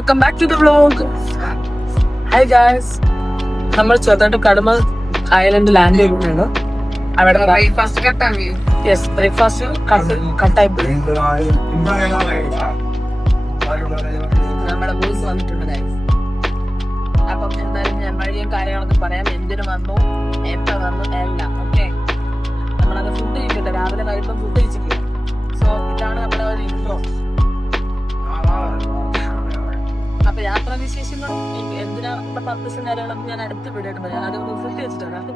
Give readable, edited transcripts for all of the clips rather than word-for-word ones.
Welcome back to the vlog. Hi guys, നമ്മൾ ചെറുതായിട്ട് കടമ ഐലൻഡ് ലാൻഡ് ചെയ്തിട്ടുണ്ട്. അവിടെ ബ്രേക്ക്ഫാസ്റ്റ് കട്ടായി നമ്മുടെ ബോസ് വന്നിട്ടുണ്ട് ഗായ്സ്. അപ്പം എന്തായാലും ഞാൻ വഴിയും കാര്യങ്ങളൊക്കെ പറയാം, എന്തിനു വന്നു, എപ്പോ വന്നു എല്ലാം. ഓക്കെ, നമ്മളത് ഫുഡ് കഴിക്കട്ടെ. രാവിലെ കഴിയുമ്പോൾ ഫുഡ് കഴിച്ചിട്ടില്ല. സോ ഇതാണ് നമ്മുടെ ഒരു ഇൻട്രോ. അപ്പൊ യാത്രാ വിശേഷങ്ങളും എന്തിനാ പർപ്പസും കാര്യങ്ങളൊക്കെ ഞാൻ അടുത്ത് വിടേണ്ടത്. ഞാൻ അത് ഫുഡ് വെച്ചിട്ടുണ്ട്.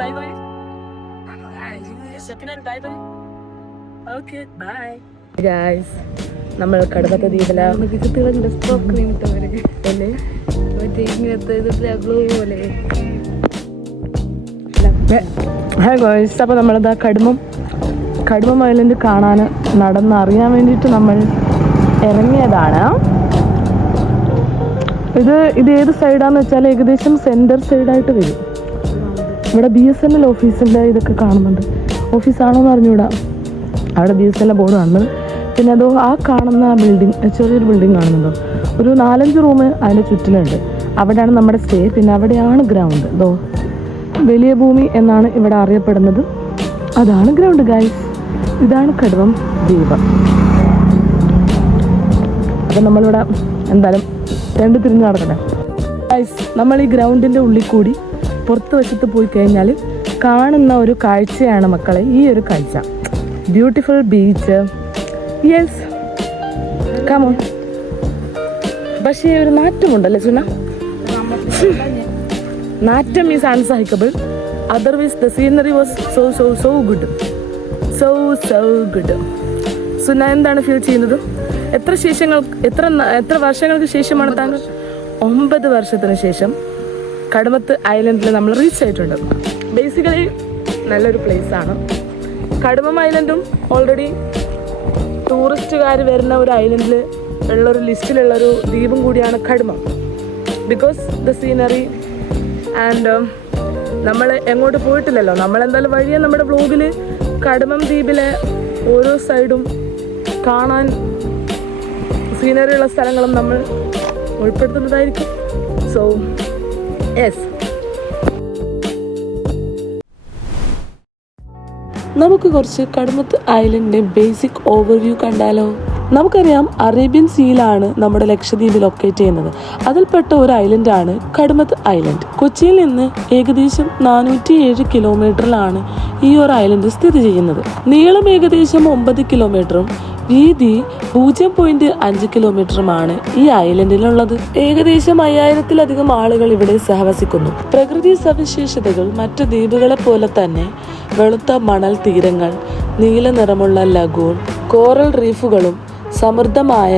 Bye bye. Okay bye guys. നമ്മൾ കടമത്തെ ദ്വീപിലാണ്. ഹായ് ഗായ്സ്, അപ്പോൾ നമ്മളിതാ കടുമം ഐലൻഡ് കാണാൻ നടന്നറിയാൻ വേണ്ടിയിട്ട് നമ്മൾ ഇറങ്ങിയതാണ്. ഇത് ഏത് സൈഡാന്ന് വെച്ചാൽ ഏകദേശം സെൻറ്റർ സൈഡായിട്ട് വരും. ഇവിടെ BSNL ഓഫീസിൻ്റെ ഇതൊക്കെ കാണുന്നുണ്ട്. ഓഫീസാണോ എന്ന് അറിഞ്ഞൂടാ. അവിടെ BSNL ബോർഡ് കാണുന്നത്. പിന്നെ അതോ ആ കാണുന്ന ബിൽഡിംഗ്, ചെറിയൊരു ബിൽഡിംഗ് കാണുന്നുണ്ടോ, ഒരു 4-5 റൂം അതിൻ്റെ ചുറ്റിലുണ്ട്. അവിടെയാണ് നമ്മുടെ സ്റ്റേ. പിന്നെ അവിടെയാണ് ഗ്രൗണ്ട്. വലിയ ഭൂമി എന്നാണ് ഇവിടെ അറിയപ്പെടുന്നത്. അതാണ് ഗ്രൗണ്ട് ഗൈസ്. ഇതാണ് കടുവം ദ്വീപ്. അപ്പം നമ്മളിവിടെ എന്തായാലും തിരിഞ്ഞ് നടക്കട്ടെ ഗൈസ്. നമ്മൾ ഈ ഗ്രൗണ്ടിൻ്റെ ഉള്ളിൽ കൂടി പുറത്ത് വശത്ത് പോയി കഴിഞ്ഞാൽ കാണുന്ന ഒരു കാഴ്ചയാണ് മക്കളെ ഈ ഒരു കാഴ്ച. Beautiful beach. Yes, come on. പക്ഷേ ഒരു നാറ്റമുണ്ടല്ലേ സുന? നാറ്റം ഈസ് അൺസഹിക്കബിൾ. Otherwise the scenery was so good. Suna എന്താണ് ഫീൽ ചെയ്യുന്നത്? എത്ര വർഷങ്ങൾക്ക് ശേഷമാണ് താങ്കൾ? 9 വർഷത്തിന് ശേഷം കടമത്ത് ഐലൻഡിൽ നമ്മൾ റീച്ച് ആയിട്ടുണ്ട്. ബേസിക്കലി നല്ലൊരു പ്ലേസ് ആണ് കടുമം ഐലൻഡും. ഓൾറെഡി ടൂറിസ്റ്റുകാർ വരുന്ന ഒരു ഐലൻഡിൽ ഉള്ളൊരു ലിസ്റ്റിലുള്ളൊരു ദ്വീപും കൂടിയാണ് കടുമം. ബിക്കോസ് ദ സീനറി ആൻഡ് നമ്മൾ എങ്ങോട്ട് പോയിട്ടില്ലല്ലോ. നമ്മളെന്തായാലും വഴിയെ നമ്മുടെ വ്ലോഗിൽ കടുമം ദ്വീപിലെ ഓരോ സൈഡും കാണാൻ സീനറി ഉള്ള സ്ഥലങ്ങളും നമ്മൾ ഉൾപ്പെടുത്തുന്നതായിരിക്കും. സോ യെസ്, നമുക്ക് കുറച്ച് കടുമത്ത് ഐലൻഡിന്റെ ബേസിക് ഓവർവ്യൂ കണ്ടാലോ? നമുക്കറിയാം അറേബ്യൻ സീയിലാണ് നമ്മുടെ ലക്ഷദ്വീപ് ലൊക്കേറ്റ് ചെയ്യുന്നത്. അതിൽപ്പെട്ട ഒരു ഐലൻഡാണ് കടുമത്ത് ഐലൻഡ്. കൊച്ചിയിൽ നിന്ന് ഏകദേശം 407 കിലോമീറ്ററിലാണ് ഈ ഒരു ഐലൻഡ് സ്ഥിതി ചെയ്യുന്നത്. നീളം ഏകദേശം 9 കിലോമീറ്ററും വീതി 0.5 കിലോമീറ്ററുമാണ് ഈ ഐലൻഡിലുള്ളത്. ഏകദേശം 5000-ലധികം ആളുകൾ ഇവിടെ സഹവസിക്കുന്നു. പ്രകൃതി സവിശേഷതകൾ മറ്റു ദ്വീപുകളെ പോലെ തന്നെ വെളുത്ത മണൽ തീരങ്ങൾ, നീല നിറമുള്ള ലഗൂൺ, കോറൽ റീഫുകളും സമൃദ്ധമായ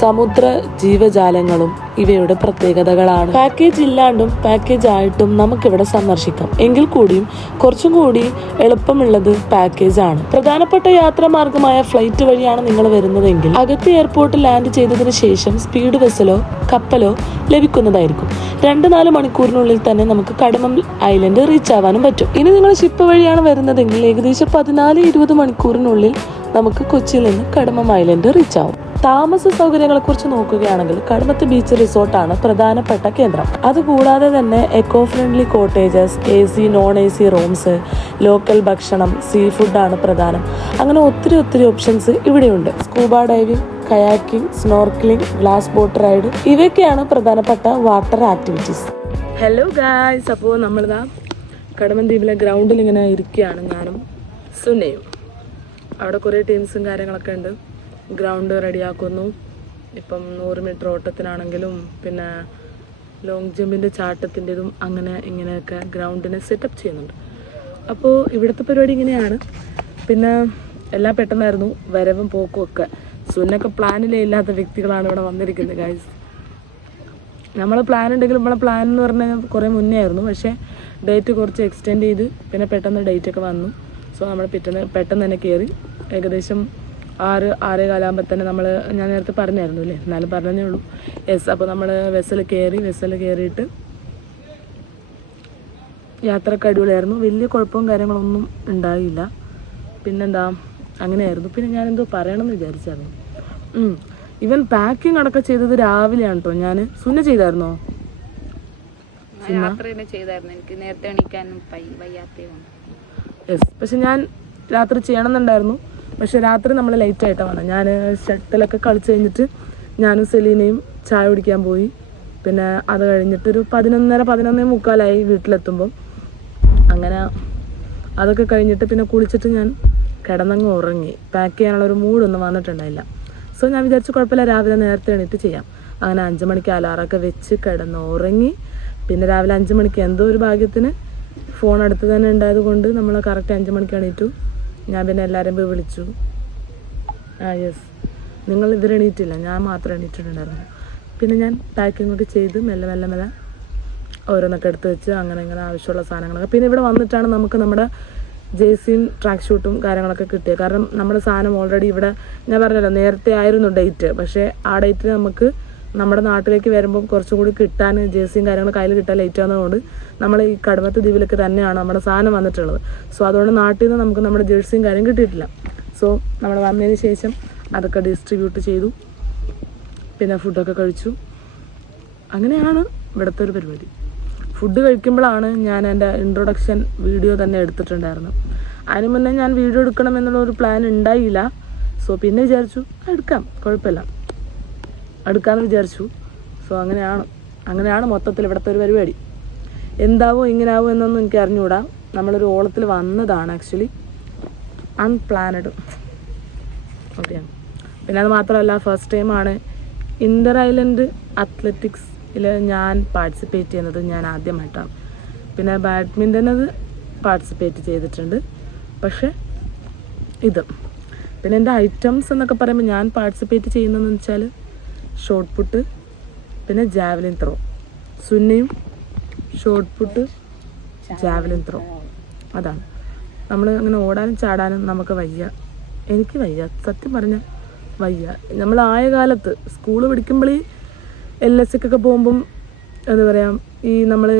സമുദ്ര ജീവജാലങ്ങളും ഇവയുടെ പ്രത്യേകതകളാണ്. പാക്കേജ് ഇല്ലാണ്ടും പാക്കേജ് ആയിട്ടും നമുക്കിവിടെ സന്ദർശിക്കാം. എങ്കിൽ കൂടിയും കുറച്ചും കൂടി എളുപ്പമുള്ളത് പാക്കേജ് ആണ്. പ്രധാനപ്പെട്ട യാത്രാമാർഗമായ ഫ്ലൈറ്റ് വഴിയാണ് നിങ്ങൾ വരുന്നതെങ്കിൽ അകത്തെ എയർപോർട്ടിൽ ലാൻഡ് ചെയ്തതിന് ശേഷം സ്പീഡ് വെസലോ കപ്പലോ ലഭിക്കുന്നതായിരിക്കും. 2-4 മണിക്കൂറിനുള്ളിൽ തന്നെ നമുക്ക് കടുമം ഐലൻഡ് റീച്ച് ആവാനും പറ്റും. ഇനി നിങ്ങൾ ഷിപ്പ് വഴിയാണ് വരുന്നതെങ്കിൽ ഏകദേശം 14-20 മണിക്കൂറിനുള്ളിൽ നമുക്ക് കൊച്ചിയിൽ നിന്ന് കടുമം ഐലൻഡ് റീച്ച് ആവും. താമസ സൗകര്യങ്ങളെ കുറിച്ച് നോക്കുകയാണെങ്കിൽ കടുമത്ത് ബീച്ച് റിസോർട്ടാണ് പ്രധാനപ്പെട്ട കേന്ദ്രം. അതുകൂടാതെ തന്നെ eco friendly cottages, AC, non-AC rooms, local ഭക്ഷണം, സീ ഫുഡാണ് പ്രധാനം. അങ്ങനെ ഒത്തിരി ഓപ്ഷൻസ് ഇവിടെയുണ്ട്. Scuba diving, kayaking, snorkelling, glass boat ride ഇവയൊക്കെയാണ് പ്രധാനപ്പെട്ട വാട്ടർ ആക്ടിവിറ്റീസ്. ഹലോ ഗായ്സ്, അപ്പോൾ നമ്മളിതാ കടുമം ദ്വീപിലെ ഗ്രൗണ്ടിൽ ഇങ്ങനെ ഇരിക്കുകയാണ് ഞാനും സുനയും. അവിടെ കുറേ ടീംസും കാര്യങ്ങളൊക്കെ ഉണ്ട്. ഗ്രൗണ്ട് റെഡിയാക്കുന്നു. ഇപ്പം 100 മീറ്റർ ഓട്ടത്തിനാണെങ്കിലും പിന്നെ ലോങ് ജമ്പിൻ്റെ ചാട്ടത്തിൻ്റെതും അങ്ങനെ ഇങ്ങനെയൊക്കെ ഗ്രൗണ്ടിനെ സെറ്റപ്പ് ചെയ്യുന്നുണ്ട്. അപ്പോൾ ഇവിടുത്തെ പരിപാടി ഇങ്ങനെയാണ്. പിന്നെ എല്ലാം പെട്ടെന്നായിരുന്നു വരവും പോക്കും ഒക്കെ. സുനൊക്കെ പ്ലാനിലേ ഇല്ലാത്ത വ്യക്തികളാണ് ഇവിടെ വന്നിരിക്കുന്നത് ഗൈസ്. നമ്മൾ പ്ലാൻ ഉണ്ടെങ്കിലും നമ്മളെ പ്ലാൻ എന്ന് പറഞ്ഞാൽ കുറേ മുന്നേ ആയിരുന്നു. പക്ഷേ ഡേറ്റ് കുറച്ച് എക്സ്റ്റെൻഡ് ചെയ്ത് പിന്നെ പെട്ടെന്ന് ഡേറ്റൊക്കെ വന്നു. സോ നമ്മൾ പെട്ടെന്ന് തന്നെ കയറി. ഏകദേശം 6-6:15 ആകുമ്പോൾ തന്നെ ഞാൻ നേരത്തെ പറഞ്ഞായിരുന്നു അല്ലേ, എന്നാലും പറഞ്ഞതേ ഉള്ളൂ. യെസ്, അപ്പോൾ നമ്മൾ വെസൽ കയറിയിട്ട് യാത്രയൊക്കെ അടിപൊളിയായിരുന്നു. വലിയ കുഴപ്പവും കാര്യങ്ങളൊന്നും ഉണ്ടായില്ല. പിന്നെന്താ അങ്ങനെയായിരുന്നു. പിന്നെ ഞാനെന്തോ പറയണമെന്ന് വിചാരിച്ചായിരുന്നു. ഇവൻ പാക്കിംഗ് അടക്കം ചെയ്തത് രാവിലെയാണ് കേട്ടോ. ഞാൻ സുന്ന ചെയ്തായിരുന്നോ? എനിക്ക് നേരത്തെ എണീക്കാനും വയ്യാത്തതാണ്. യെസ്, പക്ഷെ ഞാൻ രാത്രി ചെയ്യണമെന്നുണ്ടായിരുന്നു. പക്ഷെ രാത്രി നമ്മൾ ലേറ്റ് ആയിട്ടാണ് വന്നത്. ഞാൻ ഷട്ടിലൊക്കെ കളിച്ച് കഴിഞ്ഞിട്ട് ഞാനും സെലീനയും ചായ കുടിക്കാൻ പോയി. പിന്നെ അത് കഴിഞ്ഞിട്ടൊരു 11:30-11:45 വീട്ടിലെത്തുമ്പം. അങ്ങനെ അതൊക്കെ കഴിഞ്ഞിട്ട് പിന്നെ കുളിച്ചിട്ട് ഞാൻ കിടന്നങ്ങ് ഉറങ്ങി. പാക്ക് ചെയ്യാനുള്ളൊരു മൂഡൊന്നും വന്നിട്ടുണ്ടായില്ല. സോ ഞാൻ വിചാരിച്ചു കുഴപ്പമില്ല, രാവിലെ നേരത്തെ എണീറ്റ് ചെയ്യാം. അങ്ങനെ 5 മണിക്ക് അലാറൊക്കെ വെച്ച് കിടന്ന് ഉറങ്ങി. പിന്നെ രാവിലെ 5 മണിക്ക് എന്തോ ഒരു ഭാഗ്യത്തിന് ഫോൺ അടുത്ത് തന്നെ ഉണ്ടായത് കൊണ്ട് നമ്മൾ കറക്റ്റ് 5 മണിക്ക് എണീറ്റു. ഞാൻ പിന്നെ എല്ലാവരെയും പോയി വിളിച്ചു. യെസ്, നിങ്ങൾ ഇവർ എണീറ്റില്ല, ഞാൻ മാത്രം എണീറ്റിട്ടുണ്ടായിരുന്നു. പിന്നെ ഞാൻ പാക്കിംഗ് ഒക്കെ ചെയ്ത് മെല്ലെ മെല്ലെ മെല്ലെ ഓരോന്നൊക്കെ എടുത്ത് വെച്ച് അങ്ങനെ ഇങ്ങനെ ആവശ്യമുള്ള സാധനങ്ങളൊക്കെ. പിന്നെ ഇവിടെ വന്നിട്ടാണ് നമുക്ക് നമ്മുടെ ജേഴ്സിയും ട്രാക്ക് ഷൂട്ടും കാര്യങ്ങളൊക്കെ കിട്ടിയത്. കാരണം നമ്മുടെ സാധനം ഓൾറെഡി ഇവിടെ, ഞാൻ പറഞ്ഞല്ലോ നേരത്തെ ആയിരുന്നു ഡേറ്റ്. പക്ഷേ ആ ഡേറ്റിൽ നമുക്ക് നമ്മുടെ നാട്ടിലേക്ക് വരുമ്പം കുറച്ചും കൂടി കിട്ടാൻ ജേഴ്സിയും കാര്യങ്ങളും കയ്യിൽ കിട്ടാൻ ലേറ്റ് ആകുന്നതുകൊണ്ട് നമ്മൾ ഈ കടമത്ത് ദ്വീപിലൊക്കെ തന്നെയാണ് നമ്മുടെ സാധനം വന്നിട്ടുള്ളത്. സോ അതുകൊണ്ട് നാട്ടിൽ നിന്ന് നമുക്ക് നമ്മുടെ ജേഴ്സിയും കാര്യം കിട്ടിയിട്ടില്ല. സോ നമ്മൾ വന്നതിന് ശേഷം അതൊക്കെ ഡിസ്ട്രിബ്യൂട്ട് ചെയ്തു. പിന്നെ ഫുഡൊക്കെ കഴിച്ചു. അങ്ങനെയാണ് ഇവിടുത്തെ ഒരു പരിപാടി. ഫുഡ് കഴിക്കുമ്പോഴാണ് ഞാൻ എൻ്റെ ഇൻട്രൊഡക്ഷൻ വീഡിയോ തന്നെ എടുത്തിട്ടുണ്ടായിരുന്നത്. അതിന് മുന്നേ ഞാൻ വീഡിയോ എടുക്കണം എന്നുള്ള ഒരു പ്ലാൻ ഉണ്ടായില്ല. സോ പിന്നെ വിചാരിച്ചു എടുക്കാം, കുഴപ്പമില്ല, എടുക്കാമെന്ന് വിചാരിച്ചു. സോ അങ്ങനെയാണ് മൊത്തത്തിൽ ഇവിടുത്തെ ഒരു പരിപാടി. എന്താവോ ഇങ്ങനാവോ എന്നൊന്നും എനിക്ക് അറിഞ്ഞുകൂടാ. നമ്മളൊരു ഓളത്തിൽ വന്നതാണ്, ആക്ച്വലി അൺപ്ലാനഡ്. ഓക്കെയാണ്. പിന്നെ അത് മാത്രമല്ല, ഫസ്റ്റ് ടൈമാണ് ഇൻ്റർ ഐലൻഡ് അത്ലറ്റിക്സിൽ ഞാൻ പാർട്ടിസിപ്പേറ്റ് ചെയ്യുന്നത്. ഞാൻ ആദ്യമായിട്ടാണ്. പിന്നെ ബാഡ്മിൻ്റനത് പാർട്ടിസിപ്പേറ്റ് ചെയ്തിട്ടുണ്ട്. പക്ഷേ പിന്നെ എൻ്റെ ഐറ്റംസ് എന്നൊക്കെ പറയുമ്പോൾ ഞാൻ പാർട്ടിസിപ്പേറ്റ് ചെയ്യുന്നതെന്ന് വെച്ചാൽ ഷോട്ട് പുട്ട്, പിന്നെ ജാവലിൻ ത്രോ. സുന്നയും ഷോട്ട് പുട്ട്, ജാവലിൻ ത്രോ. അതാണ് നമ്മൾ അങ്ങനെ ഓടാനും ചാടാനും നമുക്ക് വയ്യ. എനിക്ക് വയ്യ, സത്യം പറഞ്ഞാൽ വയ്യ. നമ്മൾ ആയ കാലത്ത് സ്കൂൾ പഠിക്കുമ്പോൾ LSക്കൊക്കെ പോകുമ്പം എന്താ പറയുക, നമ്മൾ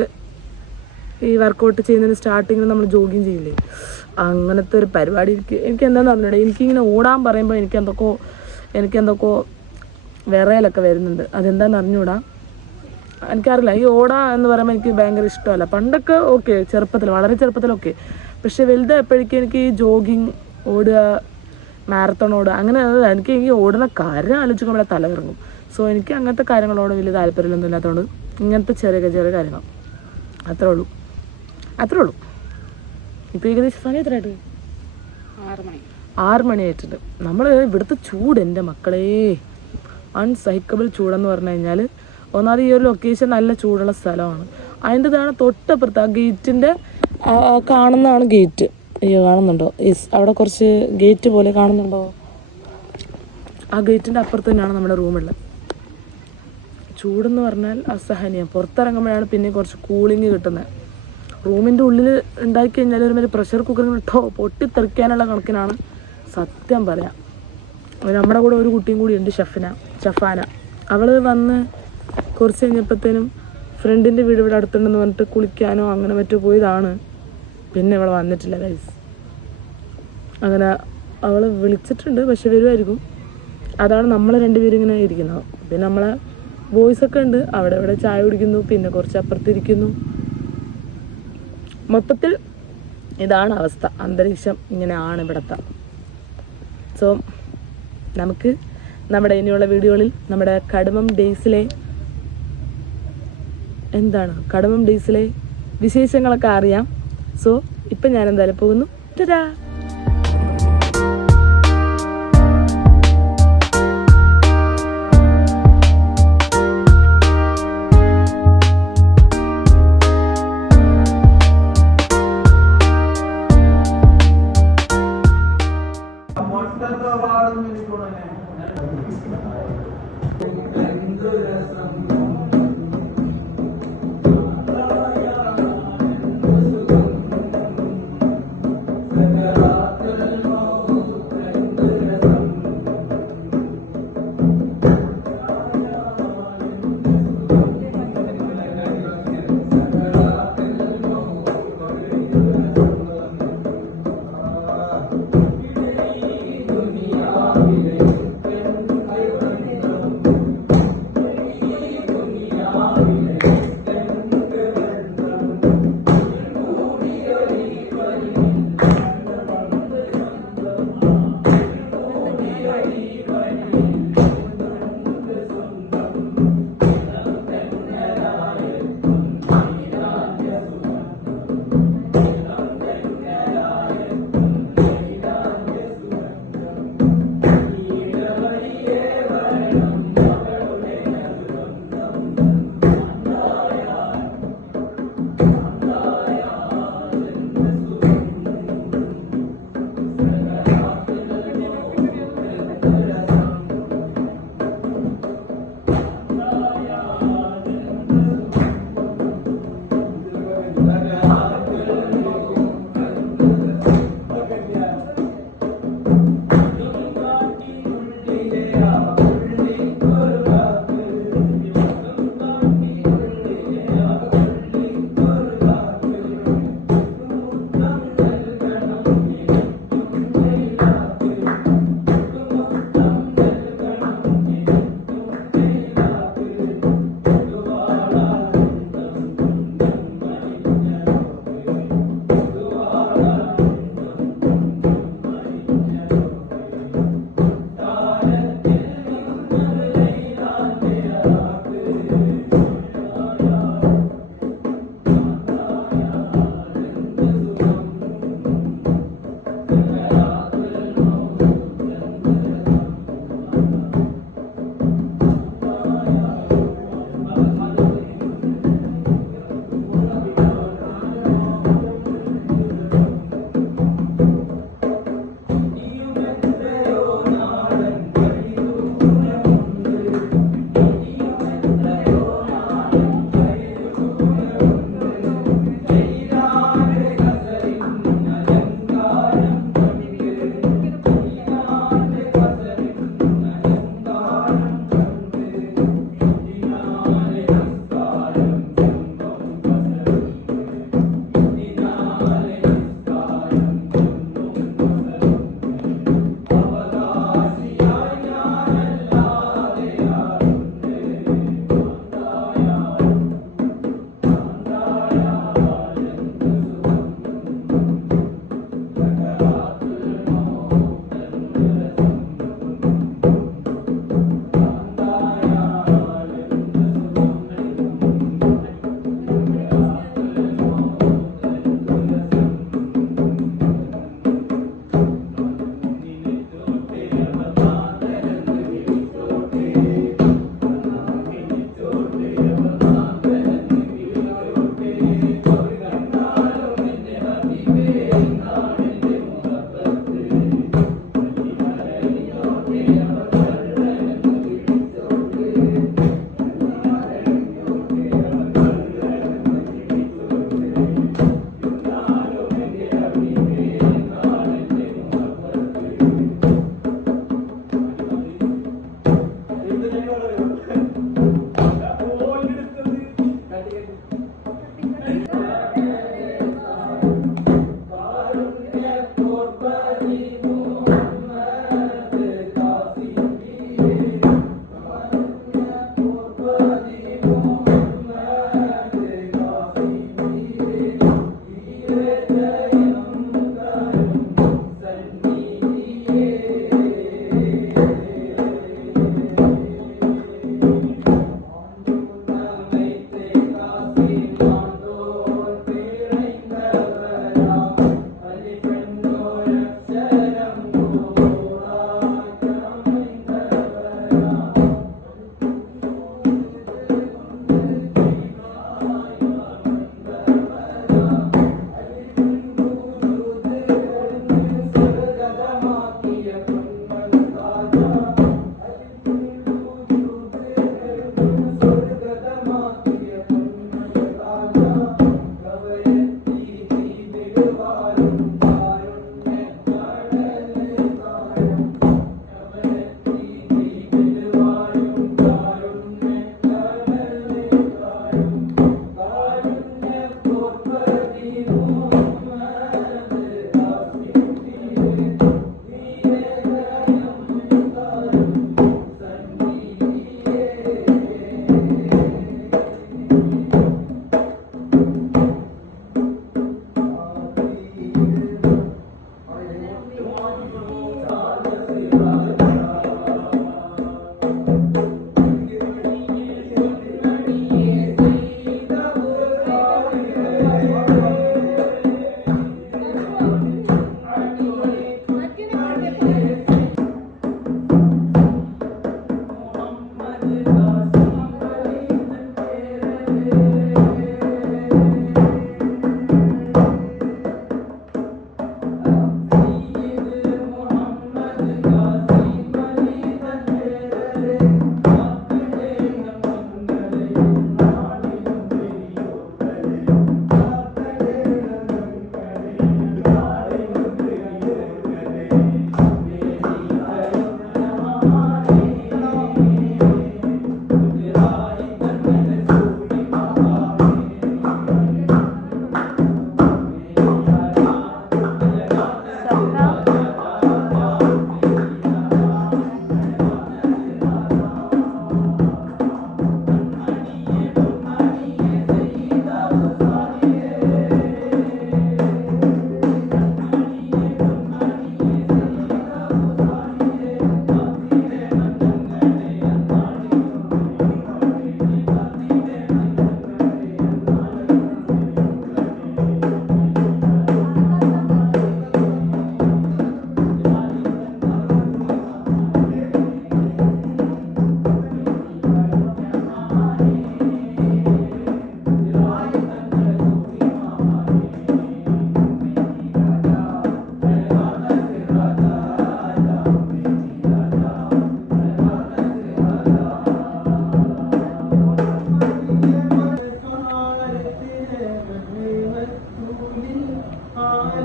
ഈ വർക്കൗട്ട് ചെയ്യുന്നതിന് സ്റ്റാർട്ടിങ്ങിൽ നമ്മൾ ജോഗിങ് ചെയ്യില്ലേ, അങ്ങനത്തെ ഒരു പരിപാടി എനിക്ക് എന്താണെന്ന് പറഞ്ഞിട്ട് എനിക്കിങ്ങനെ ഓടാൻ പറയുമ്പോൾ എനിക്കെന്തൊക്കെ വിറയലൊക്കെ വരുന്നുണ്ട്. അതെന്താണെന്ന് അറിഞ്ഞൂടാ, എനിക്കറിയില്ല. ഈ ഓടാ എന്ന് പറയുമ്പോൾ എനിക്ക് ഭയങ്കര ഇഷ്ടമല്ല. പണ്ടൊക്കെ ഓക്കെ, വളരെ ചെറുപ്പത്തിലൊക്കെ. പക്ഷെ വലുതായപ്പോഴേക്കും എനിക്ക് ഈ ജോഗിങ്, ഓടുക, മാരത്തോൺ ഓടുക, അങ്ങനെ എനിക്ക് ഈ ഓടുന്ന കാര്യം ആലോചിക്കുമ്പോൾ തലകറങ്ങും. സോ എനിക്ക് അങ്ങനത്തെ കാര്യങ്ങളോട് വലിയ താല്പര്യമൊന്നും ഇല്ലാത്തതുകൊണ്ട് ഇങ്ങനത്തെ ചെറിയ കാര്യങ്ങൾ അത്രേ ഉള്ളൂ. ഇപ്പോൾ ഏകദേശം സമയം എത്രയായിട്ട്? 6 മണി ആയിട്ടുണ്ട്. നമ്മൾ ഇവിടുത്തെ ചൂട്, എൻ്റെ മക്കളെ, അൺസഹിക്കബിൾ ചൂടെന്ന് പറഞ്ഞു കഴിഞ്ഞാൽ, ഒന്നാമത് ഈ ഒരു ലൊക്കേഷൻ നല്ല ചൂടുള്ള സ്ഥലമാണ്. അതിൻ്റെതാണ് തൊട്ടപ്പുറത്ത് ആ ഗേറ്റിൻ്റെ കാണുന്നതാണ് ഗേറ്റ്. അയ്യോ, കാണുന്നുണ്ടോ? യെസ്, അവിടെ കുറച്ച് ഗേറ്റ് പോലെ കാണുന്നുണ്ടോ? ആ ഗേറ്റിൻ്റെ അപ്പുറത്ത് തന്നെയാണ് നമ്മുടെ റൂമുള്ളത്. ചൂടെന്ന് പറഞ്ഞാൽ അസഹനീയം. പുറത്തിറങ്ങുമ്പോഴാണ് പിന്നെ കുറച്ച് കൂളിങ് കിട്ടുന്നത്. റൂമിൻ്റെ ഉള്ളിൽ ഉണ്ടാക്കിക്കഴിഞ്ഞാൽ ഒരുമാതിരി പ്രഷർ കുക്കറിൽ ഇട്ടോ പൊട്ടിത്തെറിക്കാനുള്ള കണക്കിനാണ്, സത്യം പറയാം. നമ്മുടെ കൂടെ ഒരു കുട്ടിയും കൂടി ഉണ്ട്, ഷഫാന. അവൾ വന്ന് കുറച്ച് കഴിഞ്ഞപ്പോഴത്തേനും ഫ്രണ്ടിൻ്റെ വീട് ഇവിടെ അടുത്തുണ്ടെന്ന് പറഞ്ഞിട്ട് കുളിക്കാനോ അങ്ങനെ മറ്റോ പോയതാണ്. പിന്നെ അവൾ വന്നിട്ടില്ല ഗൈസ്. അങ്ങനെ അവൾ വിളിച്ചിട്ടുണ്ട്, പക്ഷെ വരുമായിരിക്കും. അതാണ് നമ്മൾ രണ്ടുപേരും ഇങ്ങനെ ഇരിക്കുന്നത്. പിന്നെ നമ്മളെ ബോയ്സൊക്കെ ഉണ്ട്, അവിടെ ഇവിടെ ചായ കുടിക്കുന്നു, പിന്നെ കുറച്ച് അപ്പുറത്തിരിക്കുന്നു. മൊത്തത്തിൽ ഇതാണ് അവസ്ഥ, അന്തരീക്ഷം ഇങ്ങനെയാണ് ഇവിടുത്തെ. സോ നമുക്ക് നമ്മുടെ ഇനിയുള്ള വീഡിയോകളിൽ നമ്മുടെ കടമം ഡേയ്സിലെ വിശേഷങ്ങളൊക്കെ അറിയാം. സോ ഇപ്പം ഞാൻ എന്തായാലും പോകുന്നു. ടാ.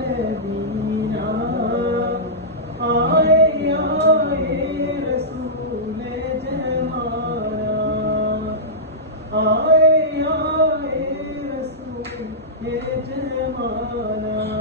मदीना आए आए रसूल जमाना आए आए रसूल जमाना